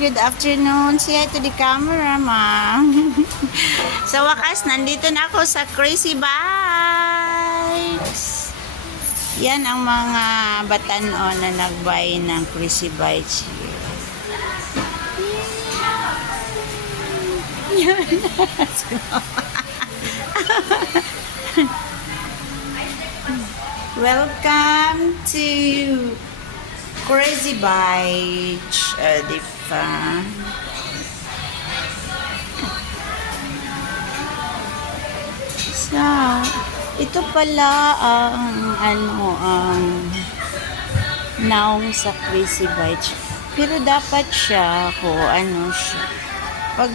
Good afternoon. Say hi to the camera, ma'am. Sa wakas, nandito na ako sa Crazy Bikes. Yan ang mga batanon na nag-buy ng Crazy Bikes here. Yan. Welcome to Crazy Bikes. Diba? So, ito pala ang naong sa Crazy Bikes. Pero dapat siya pag